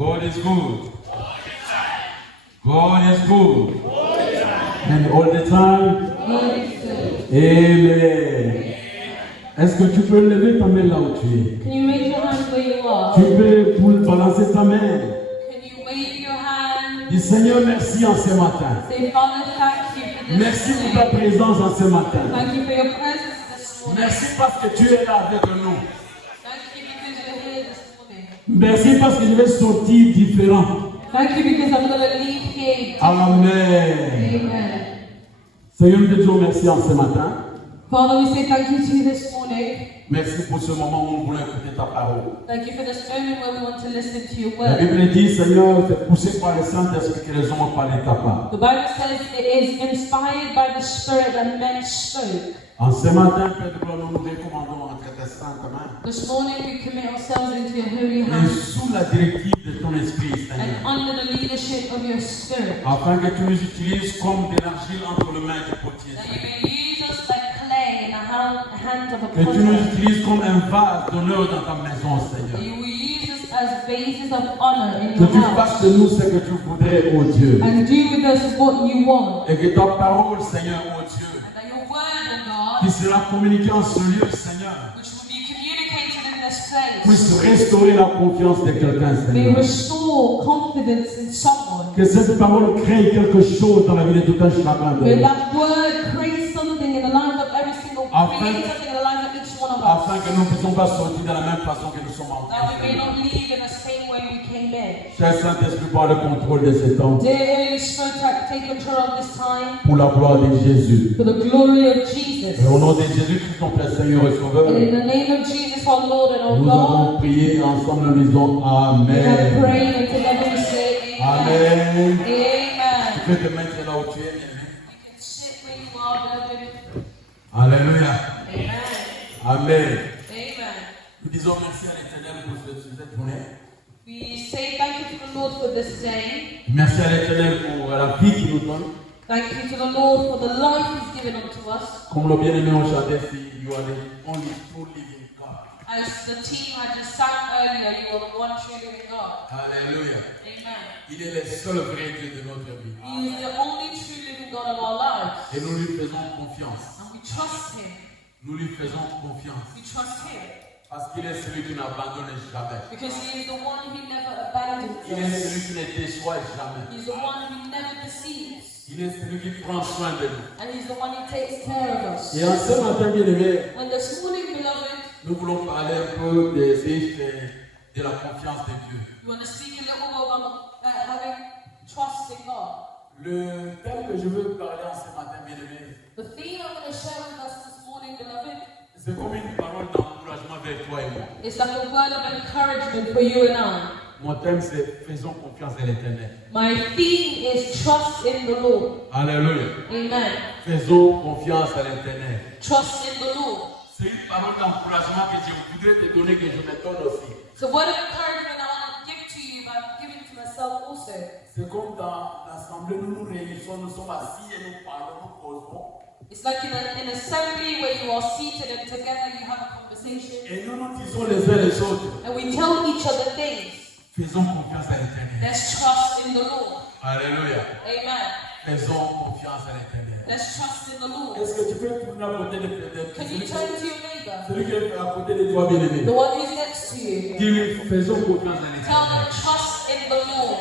God is good. God is good. And all the time. Amen. Est-ce que tu peux lever ta main là où tu es? Can you raise your hand where you are? Tu peux balancer ta main. Can you wave your hand? Dis Seigneur, merci en ce matin. Say, Father, thank you for this Merci pour ta morning. présence en ce matin. Thank you for your presence this morning. Merci parce que tu es là avec nous. Thank you because you're here this morning. Merci parce que je vais sortir différent. Thank you because I'm going to leave here. Amen. Amen. Seigneur, nous te disons merci en ce matin. Father, we say thank you to you this morning. Merci pour ce moment où nous voulons écouter ta parole. Thank you for this moment where we want to listen to your La word. Bible dit, Seigneur, c'est poussé par le Saint-Esprit que les hommes ont parlé de ta part. The Bible says it is inspired by the Spirit that men spoke. En ce matin, Père de gloire, nous nous recommandons entre tes saintes mains. This morning we commit ourselves into your holy Et hands sous la directive de ton esprit, and Seigneur. under the leadership of your Spirit. Afin que tu nous utilises comme de l'argile entre les mains du potier. That you may use us like clay in the hand of a Que tu nous potter. utilises comme un vase d'honneur dans ta maison, That Seigneur. you will use us as vases of honor in Que your tu house. fasses de nous ce que tu voudrais, ô Dieu. And do with us what you want. Et que ta parole, Seigneur, ô Dieu, And that your word, O God, qui sera communiquée en ce lieu, Seigneur, which will be communicated in this place, puisse restaurer la confiance de quelqu'un, may Seigneur. restore confidence in someone. Que cette parole crée quelque chose dans la vie de tout un chacun de May nous. that word create something in the lives of every single, create something in the lives of each one of us. Afin que nous ne puissions pas sortir de la même façon que nous sommes entrés. That we may not leave in the same way we came in. Cher Saint-Esprit, prends le contrôle de ce temps Dear Holy Spirit, take control of this time pour la gloire de Jésus. for the glory of Jesus. Et au nom de Jésus-Christ, ton Père Seigneur et Sauveur, And in the name of Jesus, our Lord and our nous avons God, prié et ensemble, nous disons we have Amen. prayed and together we say Amen. Amen. Tu Amen. peux te mettre là où tu es, bien-aimé. You can sit where you are, beloved. Alléluia. Amen. Amen. Amen. Nous disons merci à l'Éternel pour cette journée. We say thank you to the Lord for this day. Merci à l'Éternel pour la vie qu'il nous donne. Thank you to the Lord for the life He's given unto us. Comme le bien-aimé on chantait, You are the only true living God. As the team had just sang earlier, you are the one true living God. Alléluia. Amen. Il est le seul vrai Dieu de notre vie. He is the only true living God of our lives. Et nous lui faisons confiance. And we trust Him. Nous lui faisons confiance. We trust Him. Parce qu'il est celui qui n'abandonne jamais. Because He is the one who never abandons Il est us. celui qui ne déçoit jamais. He's the one who never deceives. Il est celui qui prend soin de nous. And He's the one who takes care of us. Et en ce matin, bien-aimé, And this morning, beloved, nous voulons parler un peu de la confiance de Dieu. we want to speak a little more about having trust in God. Le thème que je veux parler en ce matin, bien-aimé, The theme I'm going to share with us this morning, beloved, c'est comme une parole d'encouragement vers toi et moi. is like a word of encouragement for you and I. Mon thème, c'est faisons confiance à l'Éternel. My theme is trust in the Lord. Alléluia. Amen. Faisons confiance à l'Éternel. Trust in the Lord. C'est une parole d'encouragement que je voudrais te donner, que je me donne aussi. So what of encouragement I want to give to you, but I'm giving to myself also. C'est comme dans l'assemblée, nous nous réunissons, nous sommes assis et nous parlons, nous causons. It's like in an assembly where you are seated and together you have a conversation. Et nous nous disons les uns les autres. And we tell each other things. Faisons confiance à l'Éternel. Let's trust in the Lord. Alléluia. Amen. Faisons confiance à l'Éternel. Let's trust in the Lord. Est-ce que tu peux tourner à côté de Can you turn to your neighbor? celui qui est à côté de toi, bien-aimé? The one who's next to you. Dis-lui, faisons confiance à Tell l'Éternel. them trust in the Lord.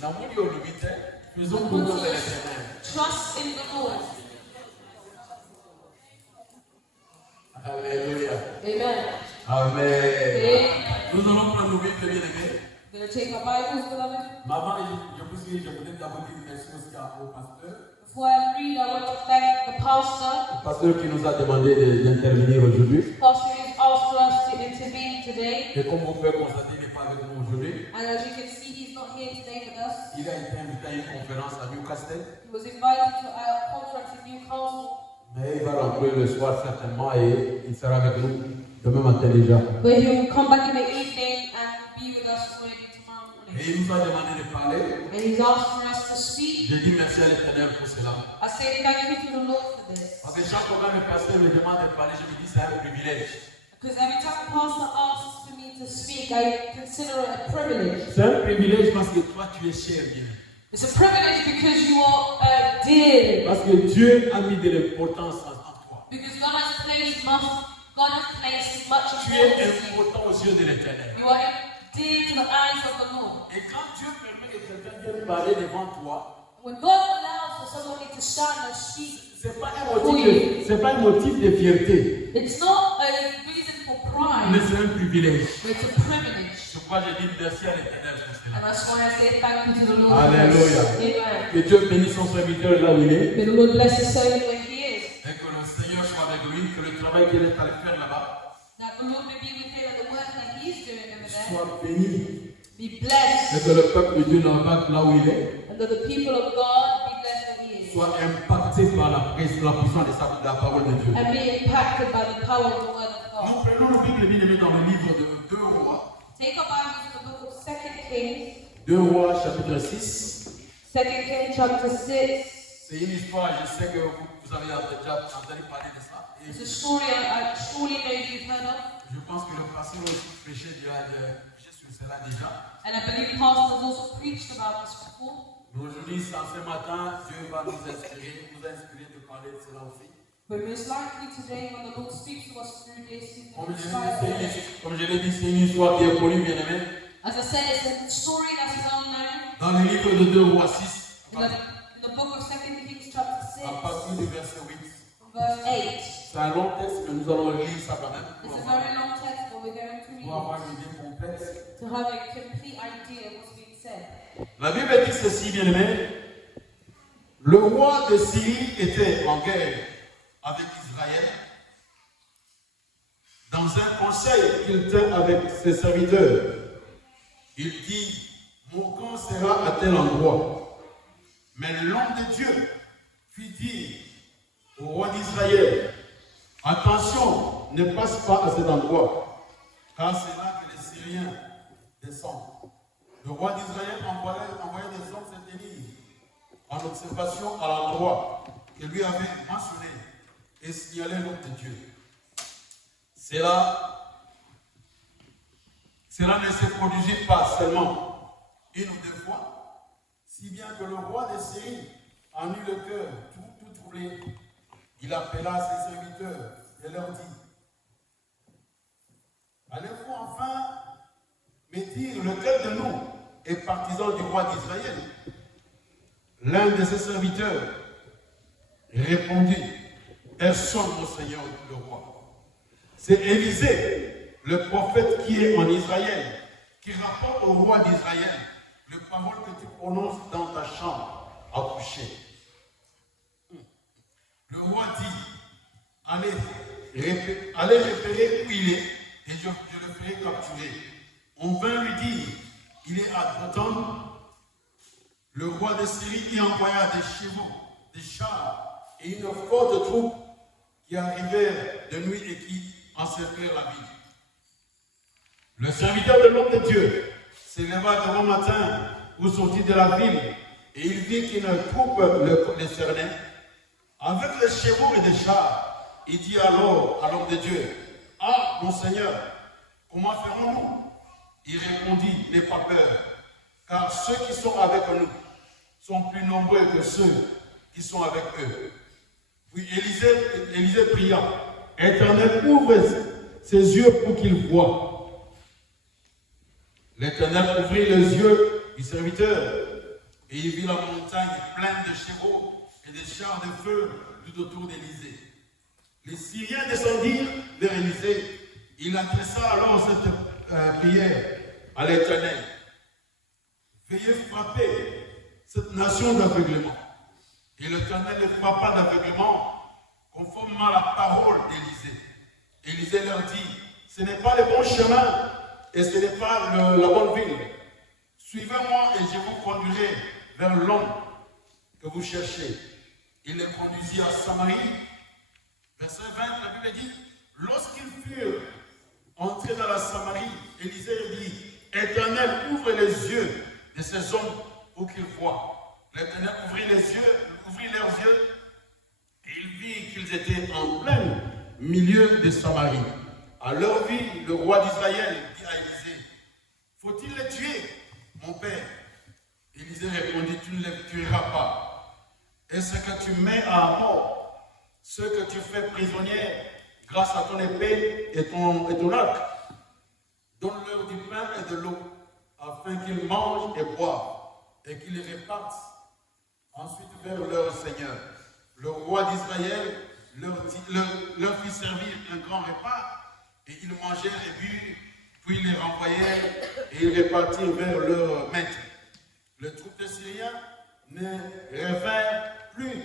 Namuni olubite, faisons confiance à l'Éternel. Trust in the Lord. Alléluia. Amen. Amen. Amen. Nous allons prendre nos Bibles, bien-aimés. We're going to take our Bibles, beloved. Maman, je vous dis, je voudrais d'abord dire merci aussi au pasteur. Before I read, I want to thank the pastor. Le pasteur qui nous a demandé d'intervenir aujourd'hui. Pastor has asked for us to intervene today. Et comme vous pouvez constater, il n'est pas avec nous aujourd'hui. And as you can see, he's not here today with us. Il a été invité à une conférence à Newcastle. He was invited to a conference in Newcastle. Mais il va rentrer le soir certainement et il sera avec nous demain matin déjà. But he will come back in the evening and be with us already tomorrow morning. Et il nous a demandé de parler. And he's asked for us to speak. Je dis merci à l'Éternel pour cela. I say thank you to the Lord for this. Parce que chaque fois que le pasteur me demande de parler, je me dis c'est un privilège. Because every time Pastor asks for me to speak, speak, I consider it a privilege. C'est un privilège parce que toi, tu es cher, bien. It's a privilege because you are dear. Parce que Dieu a mis de l'importance en toi. Because God has placed much Tu es importance in you. important aux yeux de l'Éternel. You are dear to the eyes of the Lord. Et quand Dieu permet que quelqu'un vienne parler devant toi, When God allows for somebody to stand and speak, c'est pas un motif de fierté, it's not a reason for mais pride, c'est un privilège. but it's a privilege. C'est pourquoi je dis merci à l'Éternel pour cela. And that's why I say thank you to the Lord. Alléluia. Amen. Que Dieu bénisse son serviteur là où il est. May the Lord bless his servant where he is. Et que le Seigneur soit avec lui, que le travail qu'il est allé faire là-bas That the Lord may be with him and the work that he is doing over there. soit béni. Be blessed. Et que le peuple de Dieu là-bas, là où il est, And that the people of God be blessed where he is. soit impacté par la puissance de la parole de Dieu. And be impacted by the power of the word of God. Nous prenons le Bible bien-aimé dans le livre de 2 Rois. Take our Bibles to the book of 2 Kings. 2 Rois chapitre 6. 2 Kings chapter 6. C'est une histoire, je sais que vous avez déjà entendu parler de ça. Et It's a story I surely know you've heard of. je pense que le pasteur aussi prêchait sur cela déjà. And I believe pastors also preached about this before. Mais aujourd'hui, ce matin, Dieu va nous a inspiré de parler de cela aussi. But most likely today, when the Lord speaks to us through this, He can Comme inspire us. je l'ai dit, c'est une histoire qui est connue, bien aimé. As I said, it's a story that's well known. Dans le livre de 2 Rois 6, In the book of 2 Kings chapter 6, à partir du verset 8. verse 8. C'est un long texte, mais nous allons lire ça quand même. It's a very long text, but we're going to Pour read avoir une idée complète. to have a complete idea of what's being said. La Bible dit ceci, bien aimé. Le roi de Syrie était en guerre avec Israël. Dans un conseil qu'il tint avec ses serviteurs, il dit, mon camp sera à tel endroit. Mais l'homme de Dieu fit dire au roi d'Israël, attention, ne passe pas à cet endroit, car c'est là que les Syriens descendent. Le roi d'Israël envoyait des hommes se tenir en observation à l'endroit que lui avait mentionné et signalait l'homme de Dieu. Cela ne se produisit pas seulement une ou deux fois, si bien que le roi de Syrie en eut le cœur tout troublé. Il appela ses serviteurs et leur dit, allez-vous enfin me dire lequel de nous est partisan du roi d'Israël? L'un de ses serviteurs répondit, personne, mon Seigneur le roi. C'est Élisée, le prophète qui est en Israël, qui rapporte au roi d'Israël les paroles que tu prononces dans ta chambre à coucher. Le roi dit, allez repérer où il est et je le ferai capturer. On vint lui dire, il est à Dothan. Le roi de Syrie y envoya des chevaux, des chars et une forte troupe qui arrivèrent de nuit et qui encerclèrent la ville. Le serviteur de l'homme de Dieu s'éleva de bon matin pour sortir de la ville et il vit qu'une troupe les cernait avec les chevaux et des chars. Il dit alors à l'homme de Dieu, ah mon Seigneur, comment ferons-nous? Il répondit, n'aie pas peur, car ceux qui sont avec nous sont plus nombreux que ceux qui sont avec eux. Puis Élisée pria, Éternel, ouvre ses yeux pour qu'il voie. L'Éternel ouvrit les yeux du serviteur et il vit la montagne pleine de chevaux et de chars de feu tout autour d'Élisée. Les Syriens descendirent vers Élisée. Il adressa alors cette prière à l'Éternel. Veuillez frapper cette nation d'aveuglement. Et l'Éternel ne frappa d'aveuglement conformément à la parole d'Élisée. Élisée leur dit, ce n'est pas le bon chemin et ce n'est pas la bonne ville. Suivez-moi et je vous conduirai vers l'homme que vous cherchez. Il les conduisit à Samarie. Verset 20, la Bible dit, lorsqu'ils furent entrés dans la Samarie, Élisée dit, Éternel, ouvre les yeux de ces hommes pour qu'ils voient. L'Éternel ouvrit leurs yeux et il vit qu'ils étaient en plein milieu de Samarie. À leur vie, le roi d'Israël dit à Élisée, Faut-il les tuer, mon père? Élisée répondit, tu ne les tueras pas. Est-ce que tu mets à mort ceux que tu fais prisonniers grâce à ton épée et ton arc? Donne-leur du pain et de l'eau, afin qu'ils mangent et boivent, et qu'ils les répartent ensuite vers leur Seigneur. Le roi d'Israël leur fit servir un grand repas, et ils mangèrent et burent, puis les renvoyèrent, et ils répartirent vers leur maître. Les troupes des Syriens ne revinrent plus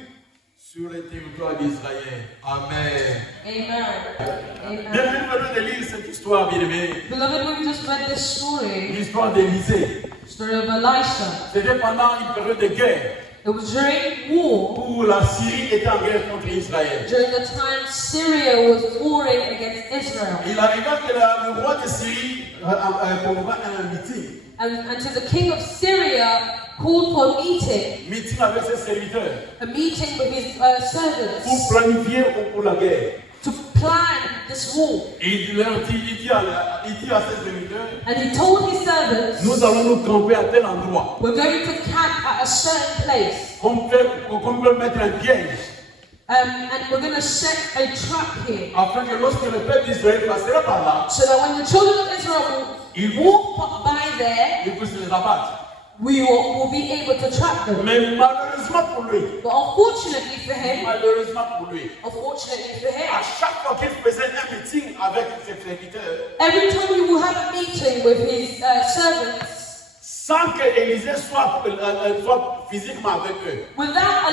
sur les territoires d'Israël. Amen. Amen. Bienvenue, nous venons de lire cette histoire, bien-aimée. Beloved, we just read this story, L'histoire d'Élisée. story of Elisha. C'était pendant une période de guerre It was during war, où la Syrie était en guerre contre Israël. during the time Syria was warring against Israel. Il arriva que le roi de Syrie convoqua un meeting. And so the king of Syria called for a Meeting avec ses serviteurs meeting with his servants, pour planifier pour la guerre. to plan this war. Et il leur dit, il dit à ses serviteurs, And he told his servants, nous allons nous camper à tel endroit, we're going to camp at a certain place, qu'on peut mettre un piège, and we're going to set a trap here, afin que lorsque le peuple d'Israël passera par là, so that when the children of Israel ils will walk by there, ils puissent les abattre. we will be able to trap them. Mais malheureusement pour lui, But unfortunately for him, unfortunately for lui, à chaque fois qu'il faisait un meeting avec ses serviteurs, every time he will have a meeting with his servants, sans que Élisée soit physiquement avec eux, without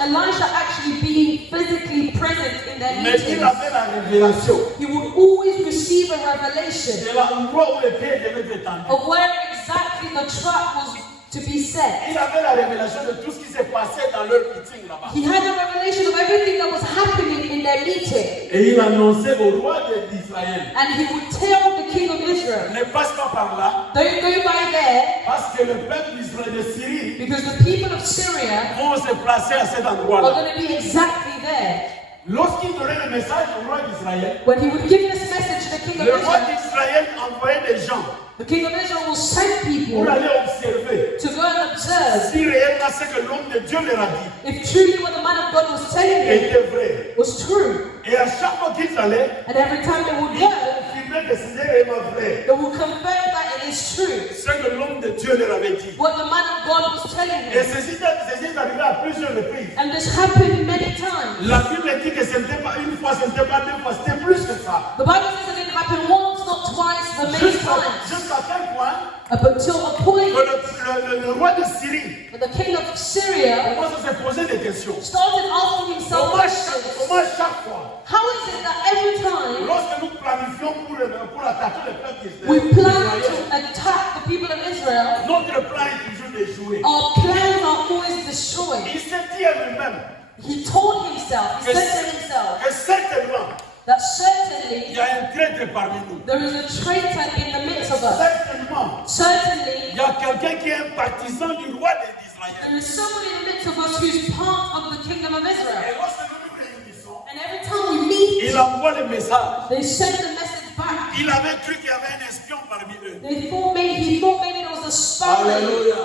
Elisha actually being physically present in their mais il meetings, avait la révélation he would always receive a revelation de l'endroit où le pied devait être tendu. of where exactly the trap was to be set. Il avait la révélation de tout ce qui s'est passé dans leur meeting là-bas. He had a revelation of everything that was happening in their meeting. Et il annonçait au roi d'Israël, And he would tell the king of Israel, ne passe pas par là, don't go by there, parce que le peuple d'Israël de Syrie because the people of Syria vont se placer à cet are endroit-là. going to be exactly there. Lorsqu'il donnait le message au roi d'Israël, When he would give this message to the king of le roi Israel, d'Israël envoyait des gens the king of Israel will send people pour aller observer to go and observe si réellement ce que l'homme de Dieu leur a dit if truly what the man of God was telling him était vrai. was true. Et à chaque fois qu'ils allaient, And every time they would ils go, confirmaient que c'était réellement vrai. they would confirm that it is true. Ce que l'homme de Dieu leur avait dit. What the man of God was telling Et him. ceci est arrivé à plusieurs reprises. And this happened many times. La Bible dit que ce n'était pas une fois, ce n'était pas deux fois, c'était plus que ça. The Bible says it didn't happen once, not twice, but many times. Jusqu'à quel point Up until a point que le roi de Syrie when the king of Syria commence à se poser des questions. started asking himself questions. Comment chaque fois, How is it that every time lorsque nous planifions pour attaquer le peuple we plan d'Israël, to attack the people of Israel, notre plan est toujours d'échouer? our plans are always destroyed? Il s'est dit à lui-même He told himself, he said to himself, que certainement, that il certainly y a un traître parmi nous. there is a traitor in the midst of us. Certainement, Certainly il y a quelqu'un qui est un partisan du roi d'Israël. there is someone in the midst of us who's part of the kingdom of Israel. Et lorsque nous nous réunissons, And every time we meet, il envoie le message. they send the message back. Il avait cru qu'il y avait un espion parmi eux. He thought maybe there was a spy Alléluia.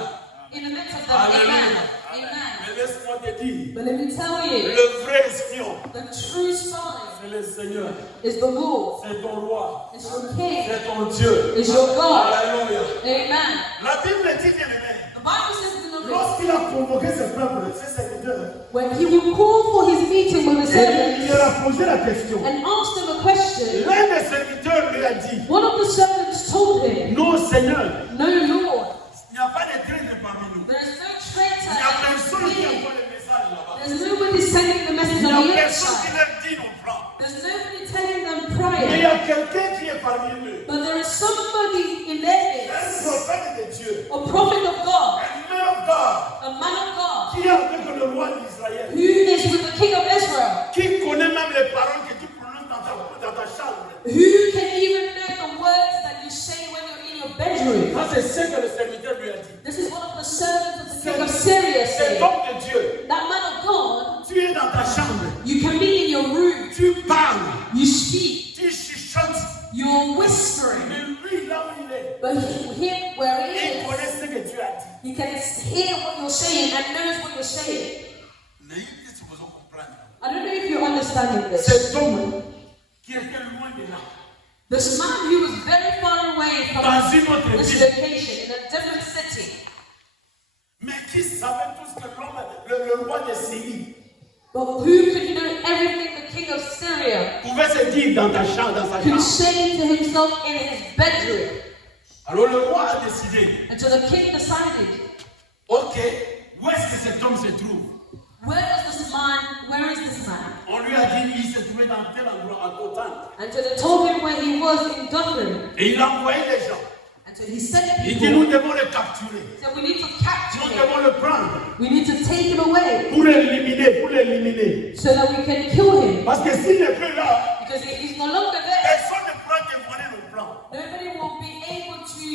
in the midst of them. Alléluia. Amen. Amen. Mais laisse-moi te dire, But let me tell you, le vrai espion, the true spy c'est le Seigneur. is the Lord. C'est ton roi. It's your King. C'est ton Dieu. It's your God. Alléluia. Amen. La Bible dit, bien aimé, The Bible says, beloved, lorsqu'il a convoqué ce peuple, ses serviteurs, when he would call for his meeting with the il leur servants a posé la question. and asked them a question, L'un des serviteurs lui a dit, one of the servants told him, non Seigneur, no, Lord, il n'y a pas de traître parmi nous. there is no Il traitor n'y a at personne qui me. envoie le message là-bas. There's nobody sending the message Il n'y on a the personne qui inside. leur dit nos plans. There's nobody telling them Mais il y prior. a quelqu'un qui est parmi eux. But there is somebody in their Un midst, prophète de Dieu. a prophet of God, Un man of God. a man of God, Qui est avec le roi d'Israël. who is with the king of Israel, Qui connaît même les paroles que tu prononces dans ta chambre. who can even know the words that you say when you're in your bedroom. Ça, c'est ce que le serviteur lui a dit. This is one of the servants of the king of Syria Cet saying. homme de Dieu, That man of God, tu es dans ta chambre. you can be in your room, Tu parles. you speak, Tu chuchotes. you're whispering, Mais lui, là où il est, but here He can hear what you're saying and knows what you're saying. I don't know if you're understanding this. Cet homme qui était loin de là, This man who was very far away from dans une autre this ville, location, in a different city, mais qui savait tout ce que le roi de Syrie but who could know everything the king of Syria pouvait se dire dans sa could chambre. say to himself in his bedroom. Alors le roi a décidé, And so the king decided, ok, où est-ce que cet homme se trouve? where is this man? On lui a dit, il se trouvait dans tel endroit à Dothan. And so they told him where he was in Dublin. Et il a envoyé des gens. And so he sent Il dit, people. nous devons le capturer. So we need to capture Nous him. devons le prendre We need to take him away pour l'éliminer. so that we can kill him. Parce que s'il n'est plus là, Because if he's no longer there, personne ne pourra dévoiler le plan. nobody will be able to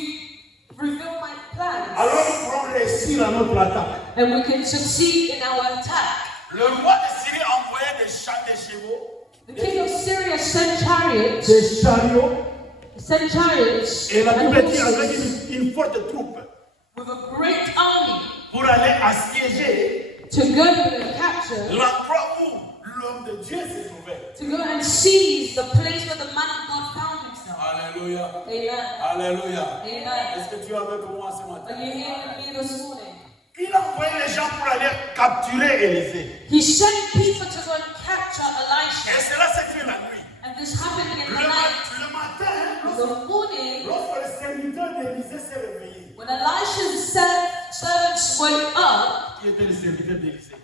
reveal my plans. Alors nous pourrons réussir à notre attaque. And we can succeed in our attack. Le roi de Syrie a envoyé des chevaux, The king of Syria sent chariots, des chariots, et la and Bible dit avec horses une forte troupe with a great army pour aller assiéger to go and capture, l'endroit où l'homme de Dieu se trouvait. to go and seize the place where the man of God found himself. Alléluia. Amen. Alléluia. Amen. Est-ce que tu es avec moi ce matin? Are you here with me this morning? Il a envoyé les gens pour aller capturer Élisée. He sent people to go and capture Elisha. Et cela s'est fait la nuit. And this happened in the Le night. matin, In the morning, lorsque le serviteur d'Élisée s'est réveillé, when Elisha's servants woke up, qui était le serviteur d'Élisée?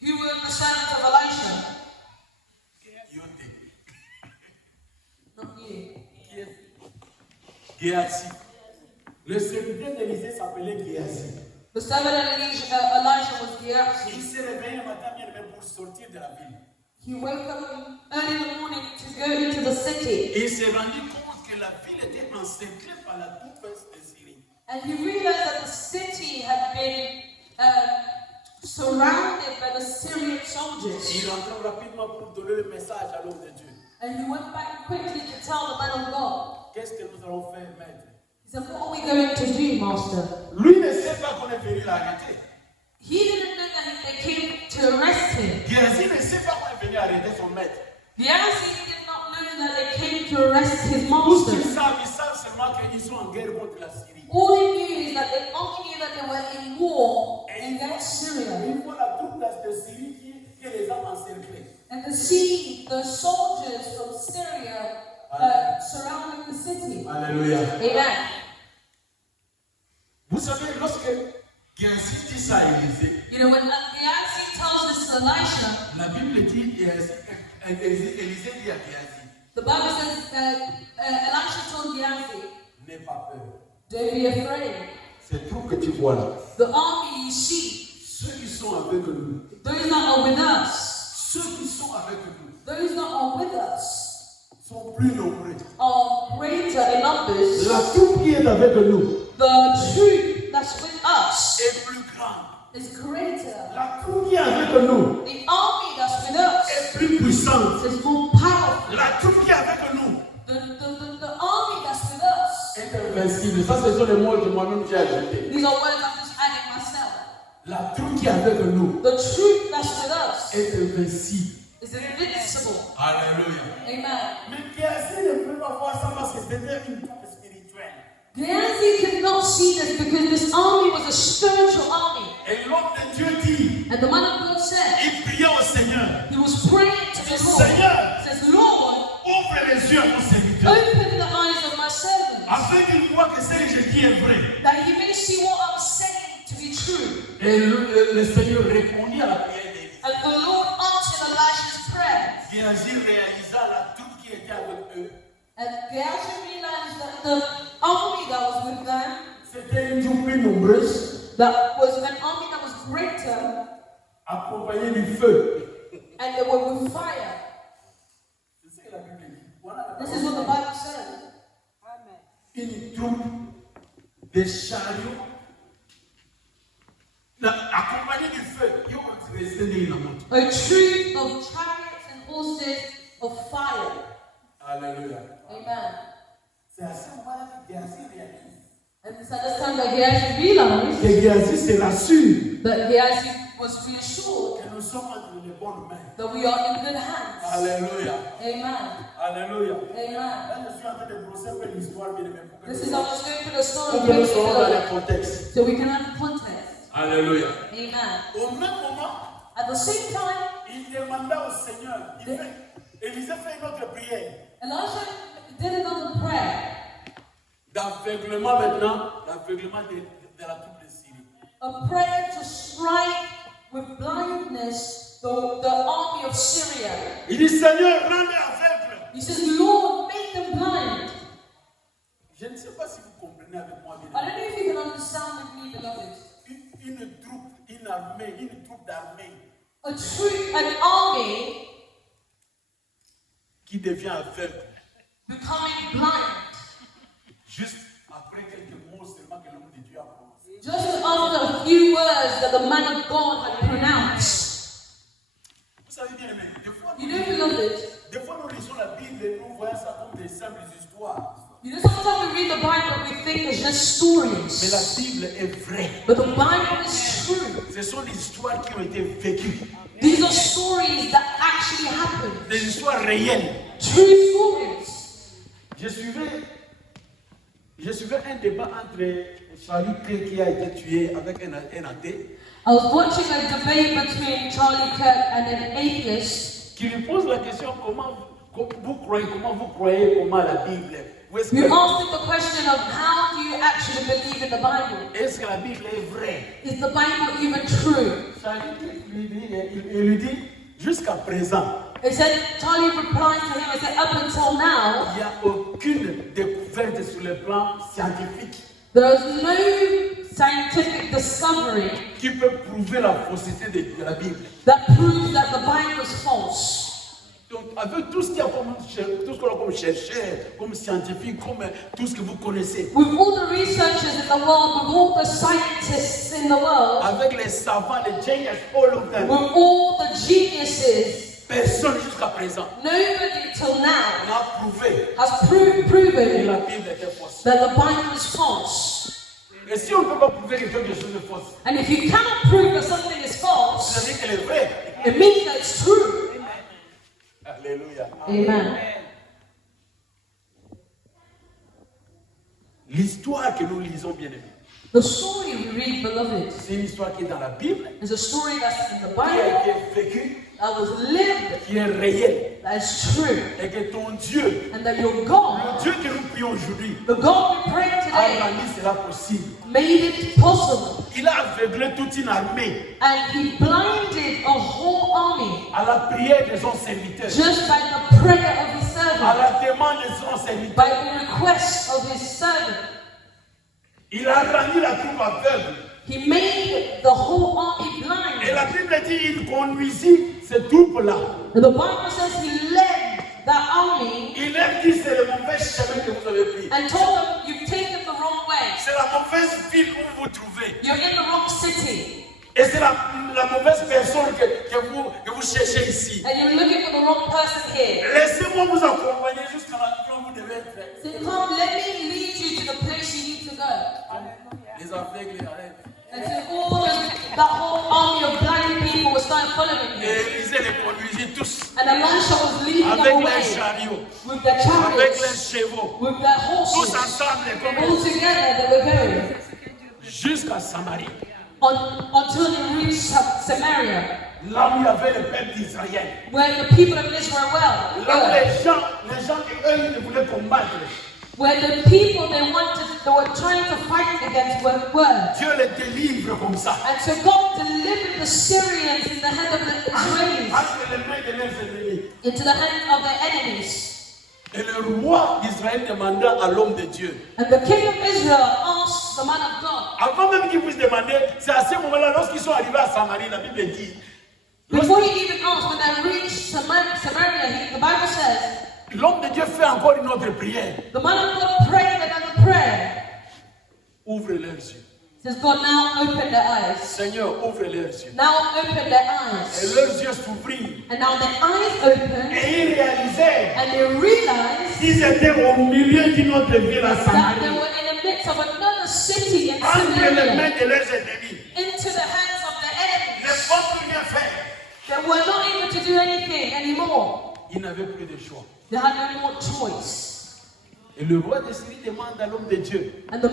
who were the servants of Elisha? Yoté. Not you. Géasi. Le serviteur d'Élisée s'appelait Géasi. The servant of Elisha was Gehazi. Il s'est réveillé le matin bien pour sortir de la ville. He woke up early in the morning to go into the city. Et il s'est rendu compte que la ville était encerclée par la troupe de Syrie. And he realized that the city had been surrounded by the Syrian Et soldiers. il rentra rapidement pour donner le message à l'homme de Dieu. And he went back quickly to tell the man of God. Qu'est-ce que nous allons faire, maître? He said, what are we going to do, master? Lui ne sait pas qu'on est venu l'arrêter. He didn't know that they came to arrest him. Géasi ne sait pas qu'on est venu arrêter son maître. Gehazi did not know that they came to arrest his Tout ce qu'ils master. savent, ils savent seulement qu'ils sont en guerre contre la Syrie. All he knew is that they only knew that they were in war against Syria. Il faut la troupe de Syrie qui les a encerclés. And to see the soldiers from Syria surrounding the city. Alléluia. Amen. Vous savez, lorsque Géasi dit ça à Élisée, You know, when Gehazi tells this to Elisha, la Bible dit, Élisée dit à Géasi, the Bible says that Elisha told Gehazi, n'aie pas peur. don't be afraid. Ces troupes que tu vois là, The army you see, ceux qui sont avec nous, those that are with us, ceux qui sont avec nous, those that are with us sont plus nombreux. are greater in numbers. La troupe qui est avec nous The troop that's with us est plus grande. is greater. La troupe qui est avec nous The army that's with us est plus puissante. is more powerful. La troupe qui est avec nous The army that's with us, est invincible. Ça, ce sont les mots que moi-même j'ai ajoutés. these are words I'm just adding myself. La troupe qui est avec nous The troop that's with us est invincible. is invincible. Alléluia. Amen. Mais Géasi ne peut pas voir ça parce que c'était une troupe spirituelle. Gehazi could not see this because this army was a spiritual army. Et l'homme de Dieu dit, And the man of God said, il priait au Seigneur. he was praying to the Lord. Seigneur, He says, Lord, ouvre les yeux à ton serviteur. open the eyes of my servant, Afin qu'il voit que ce que je dis est vrai. that he may see what I'm saying to be true. Et le Seigneur répondit à la prière d'Élie. And the Lord answered Elisha's prayer. Géasi réalisa la troupe qui était avec eux. And Gehazi realized that the army that was with them, C'était une troupe plus nombreuse, that was an army that was greater, accompagnée du feu. and they were with fire. C'est ce que la Bible dit. Voilà la This is what the Bible says. Une troupe de chariots accompagnée du feu. Yo, resté dans la montre. A troop of chariots and horses of fire. Alléluia. Amen. C'est à ce moment-là que Géasi réalise And it's at this time that Gehazi realized que Géasi se rassure that Gehazi was reassured que nous sommes entre les bonnes mains. that we are in good hands. Alléluia. Amen. Alléluia. Amen. Là, je suis en train de brosser un peu l'histoire, bien aimé, pour que This nous is how I was going through the story pour que nous soyons dans le quickly contexte. so we can have the context. Alléluia. Amen. Au même moment, At the same time, il demanda au Seigneur, Élisée fait une autre prière. Elijah did another prayer. D'aveuglement maintenant, l'aveuglement de la troupe de Syrie. A prayer to strike with blindness the army of Syria. Il dit, Seigneur, rends-les aveugles. He says, Lord, make them blind. Je ne sais pas si vous comprenez avec moi bien. I don't know if you can understand with me, beloved. Une troupe, une armée, une troupe d'armée A troop, an army qui devient aveugle. becoming blind. Juste après quelques mots seulement que l'homme de Dieu a prononcé. Just after a few words that the man of God had pronounced. Vous savez bien, aimé, You know, beloved, des fois nous lisons la Bible et nous voyons ça comme des simples histoires. you know, sometimes we read the Bible and we think it's just Mais la stories. Bible est vraie. But the Bible is true. Ce sont des histoires qui ont été vécues. These are stories that actually happened. Des histoires réelles. True stories. Je suivais un débat entre Charlie Kirk qui a été tué avec un athée, I was watching a debate between Charlie Kirk and an atheist qui lui pose la question comment vous croyez comment la Bible. Où est-ce who que, asked him the question of how do you actually believe in the Bible? est-ce que la Bible est vraie? Is the Bible even true? Charlie Kirk lui dit jusqu'à présent, It said, Charlie replied to him and said, up until now, il n'y a aucune découverte sur le plan scientifique there is no scientific discovery qui peut prouver la fausseté de la Bible. that proves that the Bible is false. Donc, avec tout ce qu'il y a tout ce qu'on a comme chercheurs, comme scientifiques, comme tout ce que vous connaissez, With all the researchers in the world, with all the scientists in the world, avec les savants, les genius, all of them, with all the geniuses, personne jusqu'à présent nobody till now n'a prouvé has que proven la Bible était fausse. that the Bible is false. Et si on ne peut pas prouver que quelque chose est fausse, And if you cannot prove that something is ça false, veut dire qu'elle est vraie. it means that it's true. Alléluia. Amen. L'histoire que nous lisons, bien aimé, The story we read, beloved, c'est une histoire qui est dans la Bible, is a story that's in the qui a Bible, été vécue, that was lived, qui est réelle. that is true, Et que ton Dieu, and that your le God, Dieu que nous prions aujourd'hui, the God we pray a today, rendu cela possible. made it possible. Il a aveuglé toute une armée And he blinded a whole army à la prière de son serviteur, just by the prayer of his à servant, la demande de son serviteur. by the request of his servant. Il a rendu la troupe aveugle. He made the whole army Et blind. la Bible dit il conduisit ces troupes-là. And the Bible says he led that army Il leur dit c'est le mauvais chemin que vous avez pris. and told them, you've taken the wrong way. C'est la mauvaise ville où vous vous trouvez. You're in the wrong city. Et c'est la mauvaise personne que vous cherchez ici. And you're looking for the wrong person here. Laissez-moi vous accompagner jusqu'à l'endroit où vous devez être. So come, let me lead you to the place you need to go. Les aveugles arrêtent. And so that whole army of blind people was started following Et him. Élisée les conduisit tous. And Elisha was leading them Avec les away chariots. with their Avec les chariots, chevaux. with their Tous horses. ensemble comme All together they were going jusqu'à Samarie. until they reached Samaria, Là où il y avait le peuple d'Israël. where the people of Israel Là où were. les gens eux, ils voulaient combattre. Where the people they were trying to fight against were. Dieu les délivre comme ça. And so God delivered the Syrians in the hand of the Israelis, Entre les mains de leurs ennemis. into the hands of their enemies. Et le roi d'Israël demanda à l'homme de Dieu. And the king of Israel asked the man of God, Avant même qu'il puisse demander, c'est à ce moment-là, lorsqu'ils sont arrivés à Samarie, la Bible dit, before he even asked, when they reached Samaria, the Bible says, l'homme de Dieu fait encore une autre prière. the man of God prayed another prayer. Ouvre leurs yeux. Says God, now open their eyes. Seigneur, ouvre leurs yeux. Now open their Et eyes. leurs yeux s'ouvrirent. And now their eyes opened, Et ils réalisèrent and they realized qu'ils étaient au milieu d'une autre ville à that they Samarie. were in the midst of another city in entre les Samaria, mains de leurs ennemis. into the hands of the Ils ne enemies. peuvent plus rien faire. They were not able to do anything anymore. Ils n'avaient plus de choix. They had no more choice. Et le roi de Syrie demande à l'homme de Dieu. And the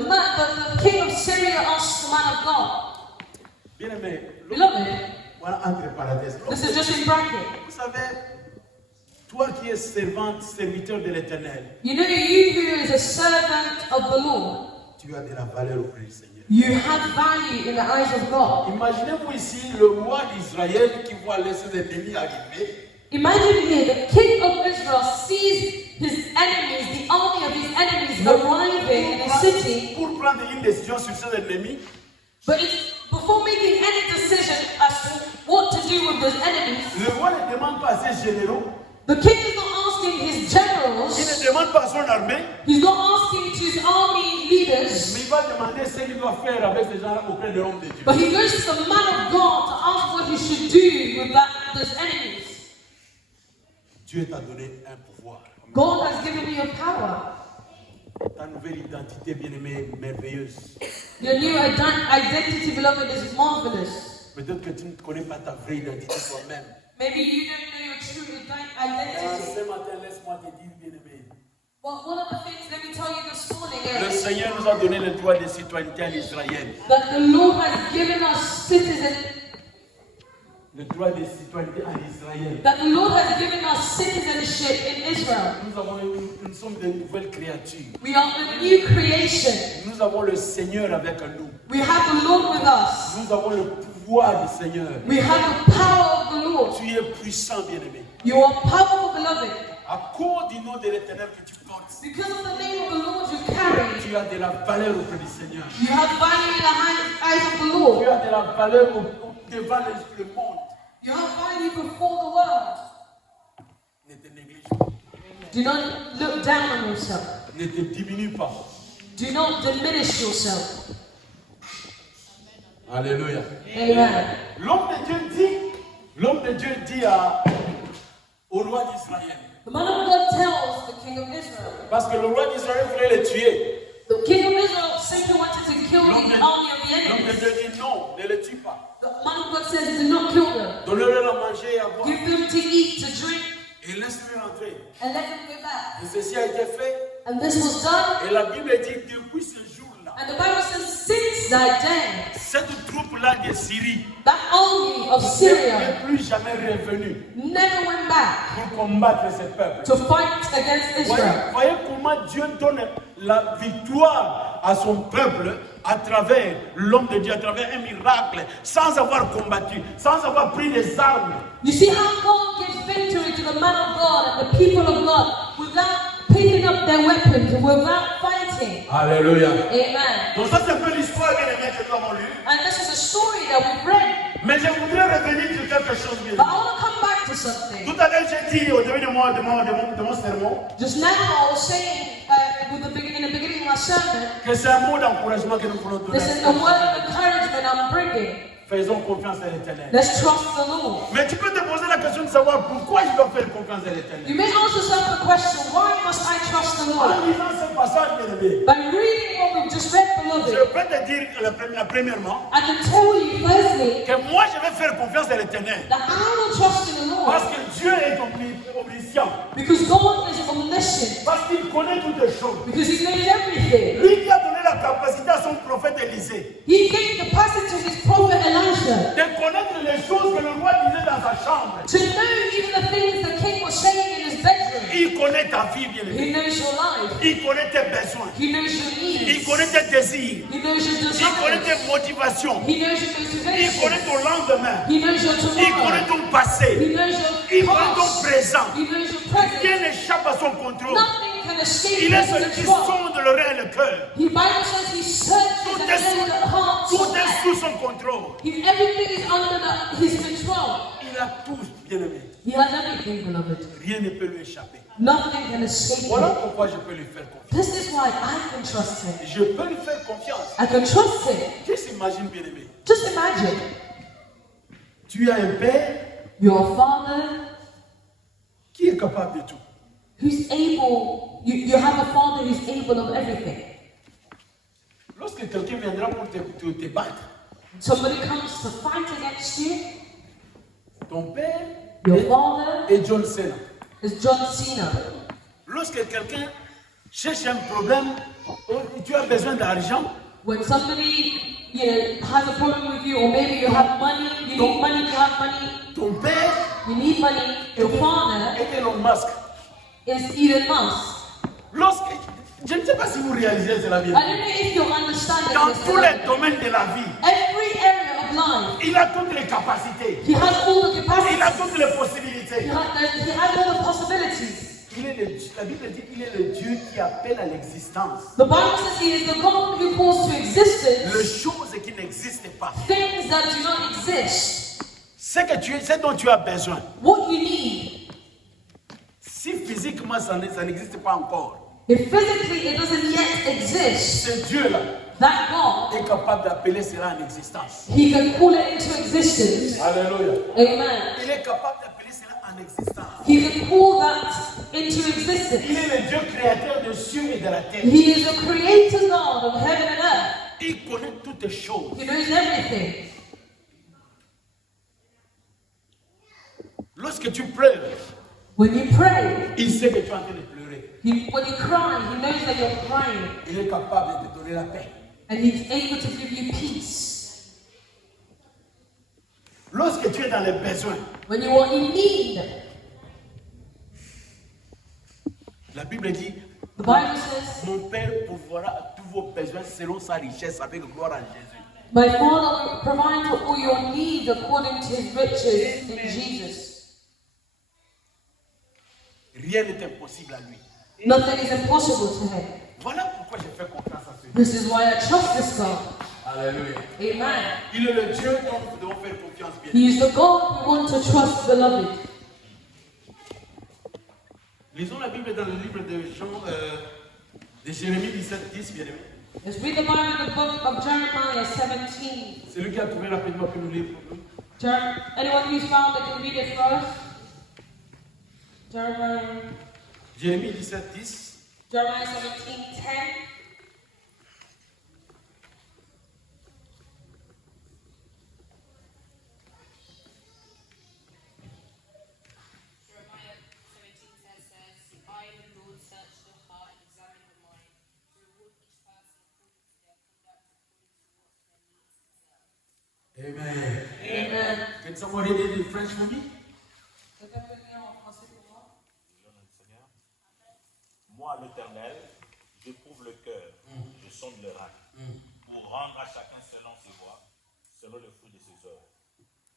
king of Syria asked the man of God, Bien aimé, beloved, voilà entre parenthèses. this is just in bracket. Vous savez, toi qui es servante, serviteur de l'Éternel, You know, you who is a servant of the Lord, tu as de la valeur auprès du Seigneur. you have value in the eyes of God. Imaginez-vous ici le roi d'Israël qui voit ses ennemis arriver. Imagine here, the king of Israel sees his enemies, the army of his enemies arriving in a city, Pour prendre une décision sur ses ennemis, but before making any decision as to what to do with those enemies, le roi ne demande pas à ses généraux, the king is not asking his il generals, ne demande pas à son armée, he's not asking to his army leaders, mais il va demander ce qu'il doit faire avec ces gens-là auprès de l'homme de Dieu. but he goes to the man of God to ask what he should do with those enemies. Dieu t'a donné un pouvoir. God has given you a power. Ta nouvelle identité, bien-aimée, merveilleuse. Your new identity, beloved, is marvelous. Peut-être que tu ne connais pas ta vraie identité toi-même. Maybe you don't know your true identity. Ce matin, laisse-moi te dire, bien-aimé. Well, one of the things, let me tell you this morning, Le is Seigneur nous a donné le droit de citoyenneté en Israël. that the Lord has given us Le droit de citoyenneté en Israël. that the Lord has given us citizenship in Israel. Nous sommes de nouvelles créatures. We are a new creation. Nous avons le Seigneur avec nous. We have the Lord with us. Nous avons le pouvoir du Seigneur. We have the power of the Lord. Tu es puissant, bien-aimé. You are powerful, beloved. À cause du nom de l'Éternel que tu portes, Because of the name of the Lord you carry, tu as de la valeur auprès du Seigneur. you have value in the eyes of the Tu Lord. as de la valeur devant le monde. You have value before the world. Ne te néglige pas. Do not look down on yourself. Ne te diminue pas. Do not diminish yourself. Alléluia. Amen. L'homme de Dieu dit au roi d'Israël. The man of God tells the king of Israel. Parce que le roi d'Israël voulait le tuer. The king of Israel simply wanted to kill L'homme the army of the de enemies. Dieu dit non, ne le tue pas. The man of God says, do not kill them. Donne-leur à manger et à boire. Give them to eat, to drink, Et laisse-le rentrer. and let them go back. Et ceci a été fait. And this was done. Et la Bible dit depuis ce jour-là, And the Bible says, since that day, cette troupe-là de Syrie that army of Syria n'est plus jamais revenue never went back pour combattre ce peuple. to fight against Israel. Voyez comment Dieu donne la victoire à son peuple à travers l'homme de Dieu, à travers un miracle, sans avoir combattu, sans avoir pris les armes. You see how God gives victory to the man of God and the people of God without picking up their weapons, without fighting. Alléluia. Amen. Donc ça c'est un peu l'histoire que nous avons lue. And this is a story that we've read. Mais je voudrais revenir sur quelque chose. But I want to come back to something. Tout à l'heure j'ai dit au début de mon sermon Just now I was saying in the beginning of my sermon, que c'est un mot d'encouragement que nous voulons donner. this is a word of encouragement I'm bringing. Faisons confiance à l'Éternel. Let's trust the Lord. Mais tu peux te poser la question de savoir pourquoi je dois faire confiance à You l'Éternel. may ask yourself the question, why must I trust the En Lord? lisant ce passage, bien-aimé, By reading what we've just read, je beloved, peux te dire premièrement I can tell you firstly que moi je vais faire confiance à l'Éternel. that I will trust in the Parce Lord que Dieu est omniscient. because God is omniscient, Parce qu'il connaît toutes les choses. because He knows everything. Lui qui a donné la capacité à son prophète Élisée He gave capacity to His prophet Elijah de connaître les choses que le roi disait dans sa chambre. to know even the things the king was saying in his bedroom. Il connaît ta vie, bien-aimé. He knows your life. Il connaît tes besoins. He knows your Il needs. connaît tes désirs. He knows your Il connaît desires. tes motivations. He knows your Il motivation. connaît ton lendemain. He knows your Il connaît tomorrow. ton passé. He knows Il your connaît ton past. présent. He knows your present. Rien n'échappe à son contrôle. Nothing can escape Il est His celui qui control. sonde le rein et le cœur. The Bible says He searches Tout and est knows the hearts tout of est men. sous son contrôle. Everything is under His control. Il a tout, bien-aimé. He has everything, beloved. Rien ne peut lui échapper. Nothing can escape Voilà Him. pourquoi je peux lui faire confiance. This is why I can trust Him. Je peux lui faire confiance. I can trust Him. Juste imagine, bien-aimé. Just imagine, Tu as un père your father qui est capable de tout. who's able, you have a father who's able of everything. Lorsque quelqu'un viendra pour te battre, somebody comes to fight against you, ton père your father et John Cena. is John Cena. Lorsque quelqu'un cherche un problème, tu as besoin d'argent, When somebody, has a problem with you, or maybe you have money, you need money, you have money, ton père you need money, your father est Elon Musk. is Elon Musk. Je ne sais pas si vous réalisez cela bien. I don't know if you understand Dans this. tous les domaines de la vie, Every area of life, il a toutes les capacités, he has all the il a capacities, toutes les possibilités. he has all the possibilities. La Bible dit qu'il est le Dieu qui appelle à l'existence The Bible says he is the God who calls to les existence choses qui n'existent pas. things that do not exist. Ce dont tu as besoin. What you need. Si physiquement ça n'existe pas encore, If physically it doesn't yet exist, ce Dieu-là that God, est capable d'appeler cela en existence. he can call it into existence. Alléluia. Amen. Il est capable d'appeler cela en existence. He can call that into existence. Il est le Dieu créateur des cieux et de la terre. He is the creator God of heaven and earth. Il connaît toutes choses. He knows everything. Lorsque tu pleures, When you pray, il sait que tu es en train de pleurer. when you cry, he knows that you're crying. Il est capable de te donner la paix. And he's able to give you peace. Lorsque tu es dans les besoins, When you are in need, la Bible dit, the Bible says, mon Père pourvoira à tous vos besoins selon sa richesse avec gloire en Jésus. my Father will provide for all your needs according to his riches in Jesus. Rien n'est impossible à lui. Nothing is impossible to him. Voilà pourquoi je fais confiance à ce Dieu. This is why I trust this God. Alléluia. Amen. Il est le Dieu dont nous devons faire confiance bien. He is the God we want to trust, beloved. Lisons la Bible dans le livre de Jérémie 17, 10, bien aimé. Let's read the Bible in the book of Jeremiah 17. Celui qui a trouvé rapidement peut nous lire pour nous. Anyone who's found that can read it for us? Jérémie 17, 10. Jeremiah 17:10. Jeremiah 17 says, I, the Lord, search the heart and examine the mind, to reward each person according to their conduct, according to what their needs deserve. Amen. Amen. Can somebody read in French for me? Moi, l'Éternel, j'éprouve le cœur, je sonde le rein, pour rendre à chacun selon ses voies, selon le fruit de ses œuvres.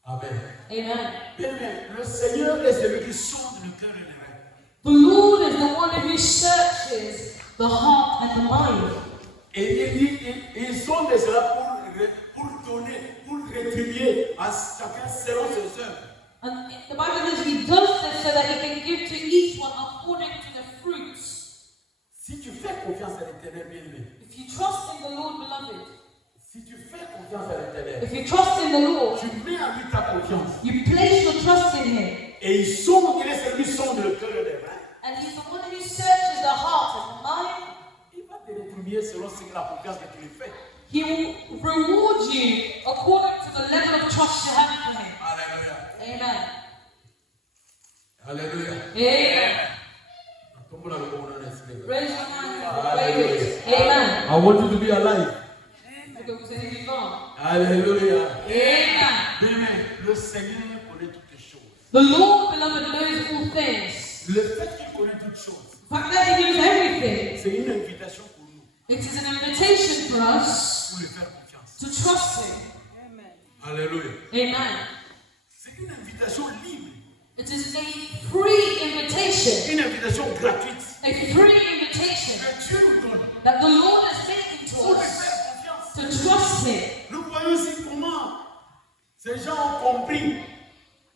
Amen. Amen. Bien aimé, le Seigneur est celui qui sonde le cœur et les reins. The Lord is the one who searches the heart and the mind. Et il sonde cela pour donner, pour rétribuer à chacun selon ses œuvres. And the Bible says he does this so that he can give to each one according to the fruits. Si tu fais confiance à l'Éternel, bien aimé, If you trust in the Lord, beloved, si tu fais confiance à l'Éternel, if you trust in the Lord, tu mets en lui ta confiance. you place your trust in him. Et il sonde, il est celui qui sonde le cœur et les reins. And he's the one who searches the heart and the mind. Il va te rétribuer selon la confiance que tu lui fais. He will reward you according to the level of trust you have for him. Alléluia. Amen. Alléluia. Amen. Raise your hand and praise it. Amen. I want you to be alive. Alléluia. Amen. Amen. Le Seigneur connaît toutes les choses. The Lord, beloved, knows all things. Le fait qu'il connaît toutes choses, The fact that he knows everything, c'est une invitation pour nous, it is an invitation for us pour lui faire confiance. to trust him. Alléluia. Amen. C'est une invitation libre, It is a free invitation, une invitation gratuite a free invitation que Dieu nous donne that the Lord is making to pour lui us faire confiance. to trust him. Nous voyons aussi comment ces gens ont compris.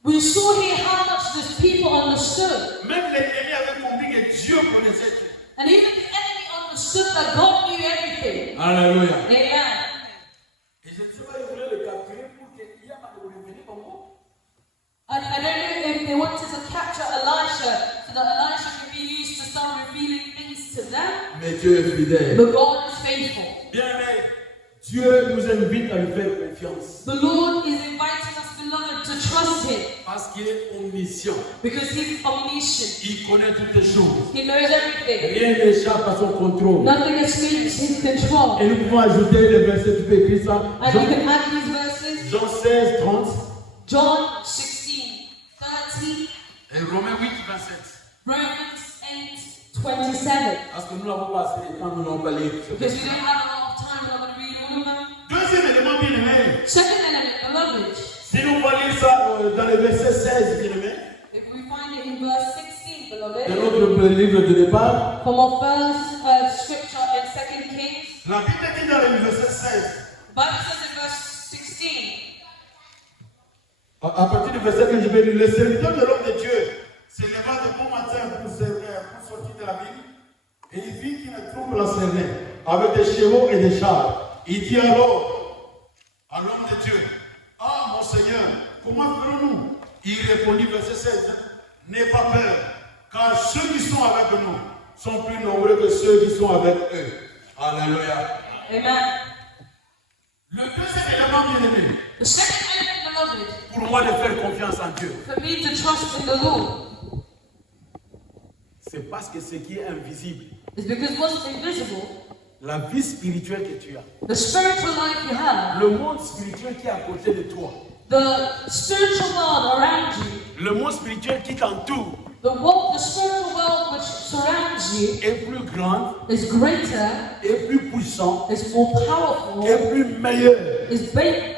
We saw here how much these people understood. Même l'ennemi avait compris que Dieu connaissait Dieu. And even the enemy understood that God knew everything. Alléluia. Amen. Et je ne sais pas, ils voulaient le capturer pour qu'il y ait pas de revenir comme vous. I don't know if they wanted to capture Elisha so that Elisha could be used to start revealing things to them. Mais Dieu est fidèle. But God is faithful. Bien aimé, Dieu nous invite à lui faire confiance. The Lord is inviting us, beloved, to trust Him Parce qu'il est omniscient. because He's omniscient. Il connaît toutes les choses. He knows everything. Rien n'échappe à son contrôle. Nothing escapes His control. Et nous pouvons ajouter les versets, tu peux écrire ça. And you can add these verses. Jean 16, 30. John 16, 30, Et Romains 8, 27. Romans 8, 27. Parce que nous n'avons pas assez de temps, nous n'avons pas lire. Because we don't have a lot of time, we're going to read all of them. Deuxième élément, bien aimé. Second element, beloved, Si nous voyons ça dans le verset 16, bien aimé, if we find it in verse 16, de beloved, notre livre de départ, from our first scripture in 2 Kings, La Bible dit dans le verset 16. Bible says in verse 16, à partir du verset que je vais lire, Le serviteur de l'homme de Dieu se leva de bon matin pour sortir de la ville. Et il vit qu'une troupe l'enseignait avec des chevaux et des chars. Il dit alors à l'homme de Dieu, ah mon Seigneur, comment ferons-nous? Il répondit, verset 16, n'aie pas peur, car ceux qui sont avec nous sont plus nombreux que ceux qui sont avec eux. Alléluia. Amen. Le deuxième élément, bien aimé, The second element, beloved, pour moi de faire confiance en Dieu, for me to trust in the Lord c'est parce que ce qui est invisible, is because what's invisible, la vie spirituelle que tu as, the spiritual life you have, le monde spirituel qui est à côté de toi, the spiritual world around you, le monde spirituel qui t'entoure the spiritual world which surrounds you est plus grand, is greater, est plus puissant, is more powerful, est plus meilleur is better